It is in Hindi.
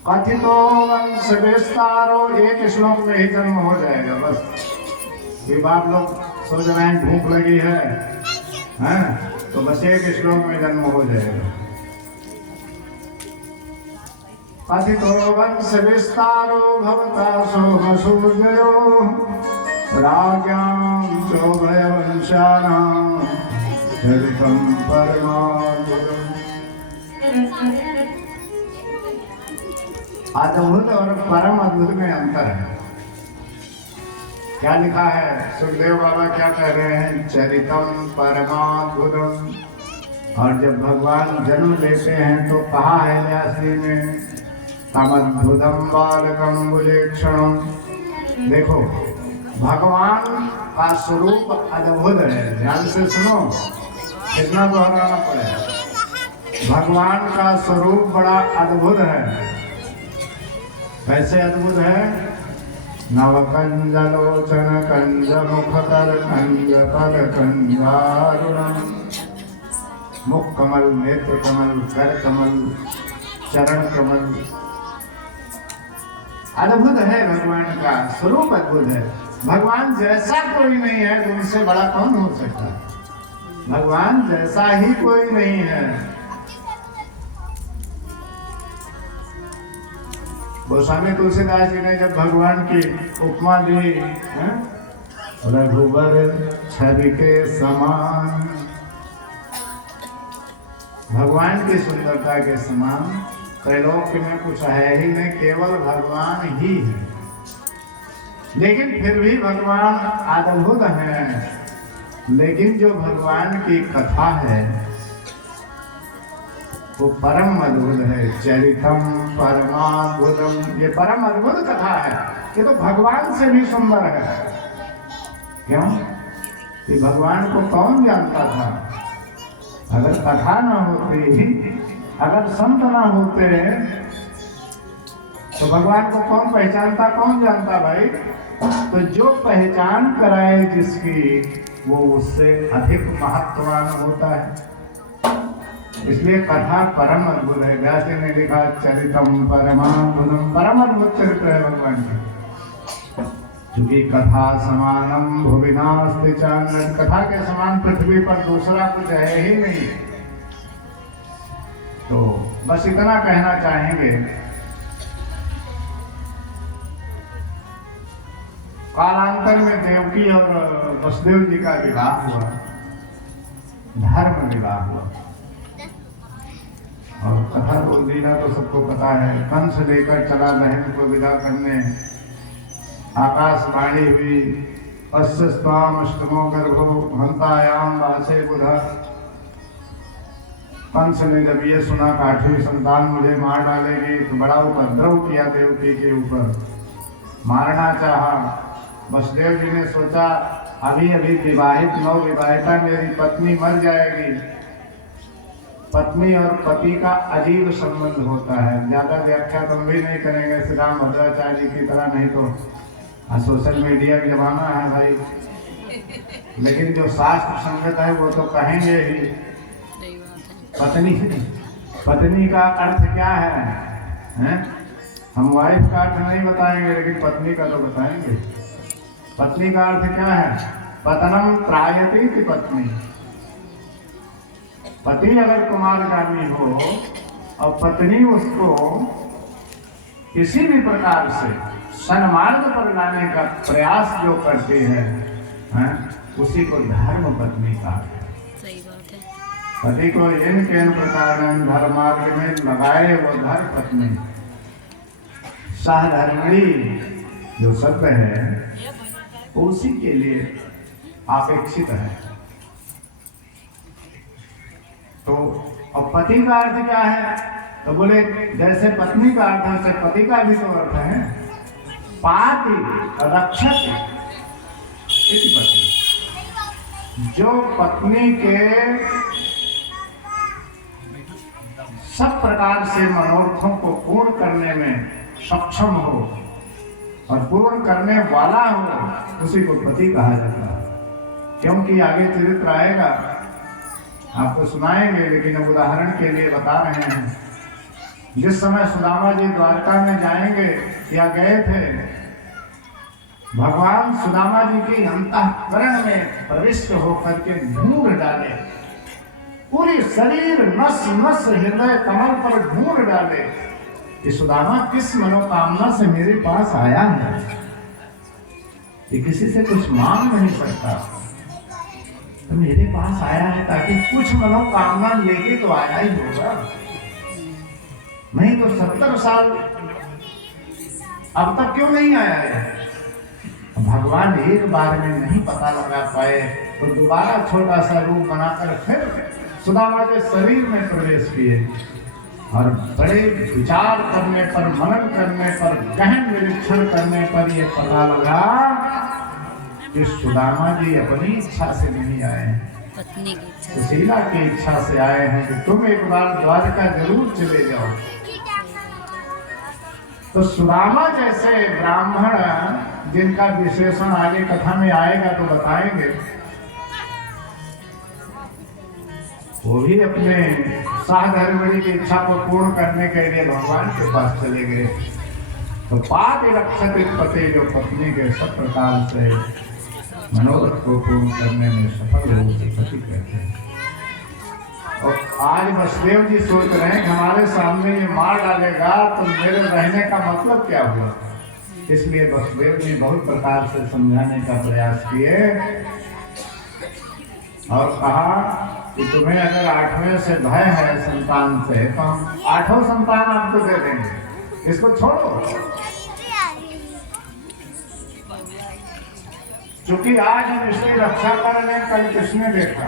कथितो वंश विस्तारो, एक श्लोक में ही जन्म हो जाएगा बस। ये बाप लोग सोच रहे हैं भूख लगी है, हैं? तो बस एक श्लोक में जन्म हो जाएगा। कथितो वंश विस्तारो भवता सोमसूर्यो राज्ञां चोभयवंशानां चरितं परमाद्भुतम्। अद्भुत और परम अद्भुत में अंतर है। क्या लिखा है? सुखदेव बाबा क्या कह रहे हैं? चरितम परमाद्भुतम। और जब भगवान जन्म लेते हैं तो कहा है व्यास जी में, तमद्भुतम बालकम बुलेक्षणम। देखो, भगवान का स्वरूप अद्भुत है। ध्यान से सुनो, कितना दोहराना पड़ेगा। भगवान का स्वरूप बड़ा अद्भुत है। कैसे अद्भुत है? नवकंजलोचन कंज मुखकर कंज पद कंजारुणम। मुख कमल, नेत्र कमल, कर कमल, चरण कमल। अद्भुत है भगवान का स्वरूप, अद्भुत है। भगवान जैसा कोई नहीं है, तो उनसे बड़ा कौन हो सकता है? भगवान जैसा ही कोई नहीं है। गोस्वामी तुलसीदास जी ने जब भगवान की उपमा दी, रघुबर छवि के समान, भगवान की सुंदरता के समान त्रैलोक्य में कुछ है ही नहीं, केवल भगवान ही है। लेकिन फिर भी भगवान अद्भुत हैं। लेकिन जो भगवान की कथा है वो परम अद्भुत है। चरितम परमाद्भुतम, ये परम अद्भुत कथा है। ये तो भगवान से भी सुंदर है। क्यों? कि भगवान को कौन जानता था? अगर कथा ना होती, अगर संत ना होते, तो भगवान को कौन पहचानता, कौन जानता भाई? तो जो पहचान कराए जिसकी, वो उससे अधिक महत्ववान होता है। इसलिए कथा परम अद्भुत है। व्यास जी ने लिखा, चरितम परमाद्भुतम। परम अद्भुत चरित्र है भगवान की। क्योंकि कथा समानम भुवि नास्ति चान्यत्, कथा के समान पृथ्वी पर दूसरा कुछ है ही नहीं। तो बस इतना कहना चाहेंगे। कालांतर में देवकी और वसुदेव जी का विवाह हुआ, धर्म विवाह हुआ। और कथा बोल दीना तो सबको पता है। कंस लेकर चला बहन को विदा करने, आकाशवाणी हुई, अस्य स्वाम अष्टमो गर्भो हंतायाम वासे बुधा। कंस ने जब ये सुना कि 8वीं संतान मुझे मार डालेगी, तो बड़ा उपद्रव किया देवकी के ऊपर, मारना चाहा। वसुदेव जी ने सोचा, अभी अभी विवाहित नवविवाहिता मेरी पत्नी मर जाएगी। पत्नी और पति का अजीब संबंध होता है। ज्यादा व्याख्या तो हम भी नहीं करेंगे श्री राम भद्राचार्य जी की तरह, नहीं तो सोशल मीडिया का जमाना है भाई। लेकिन जो शास्त्र संगत है वो तो कहेंगे ही। पत्नी का अर्थ क्या है? हम वाइफ का अर्थ नहीं बताएंगे, लेकिन पत्नी का तो बताएंगे। पत्नी का अर्थ क्या है? पतनम त्रायते की पत्नी। पति अगर कुमारगामी हो और पत्नी उसको किसी भी प्रकार से सन्मार्ग पर लाने का प्रयास जो करती है, उसी को धर्म पत्नी कहा है। सही बात है। पति को इन प्रकार धर्म मार्ग में लगाए वो धर्म पत्नी। सहधर्मिणी जो शब्द है उसी के लिए अपेक्षित है। तो अब पति का अर्थ क्या है? तो बोले जैसे पत्नी का अर्थ है, वैसे पति का भी तो अर्थ है। पाति रक्षक इति पत्नी, जो पत्नी के सब प्रकार से मनोरथों को पूर्ण करने में सक्षम हो और पूर्ण करने वाला हो, उसी को पति कहा जाता है। क्योंकि आगे चरित्र आएगा, आपको सुनाएंगे, लेकिन अब उदाहरण के लिए बता रहे हैं। जिस समय सुदामा जी द्वारका में जाएंगे या गए थे, भगवान सुदामा जी के अंतःकरण में प्रविष्ट होकर के ढूंढ डाले, पूरी शरीर नस नस हृदय कमल पर ढूंढ डाले कि सुदामा किस मनोकामना से मेरे पास आया है। ये किसी से कुछ मांग नहीं सकता, तो मेरे पास आया है ताकि कुछ मनोकामना लेके तो आया ही होगा, नहीं तो 70 साल अब तक क्यों नहीं आया है। भगवान एक बार में नहीं पता लगा पाए तो दोबारा छोटा सा रूप बनाकर फिर सुदामा के शरीर में प्रवेश किए और बड़े विचार करने पर, मनन करने पर, गहन निरीक्षण करने पर यह पता लगा कि सुदामा जी अपनी इच्छा से नहीं आए हैं, पत्नी की इच्छा, सुशीला की इच्छा से आए हैं कि तुम एक बार द्वारका जरूर चले जाओ। तो सुदामा जैसे ब्राह्मण जिनका विशेषण आगे कथा में आएगा तो बताएंगे, वो भी अपने साधर्मणी की इच्छा को पूर्ण करने के लिए भगवान के पास चले गए। तो पाद रक्षक पति जो पत्नी के सब प्रकार से मनोरथ को पूर्ण करने में सफल हो उसे पति कहते हैं। और आज वसुदेव जी सोच रहे हैं कि हमारे सामने ये मार डालेगा तो मेरे रहने का मतलब क्या हुआ। इसलिए वसुदेव जी बहुत प्रकार से समझाने का प्रयास किए और कहा कि तुम्हें अगर 8वें से भय है संतान से तो हम 8वां संतान आपको दे देंगे, इसको छोड़ो। क्योंकि आज हम इसकी रक्षा कर रहे हैं, कल किसने देखा।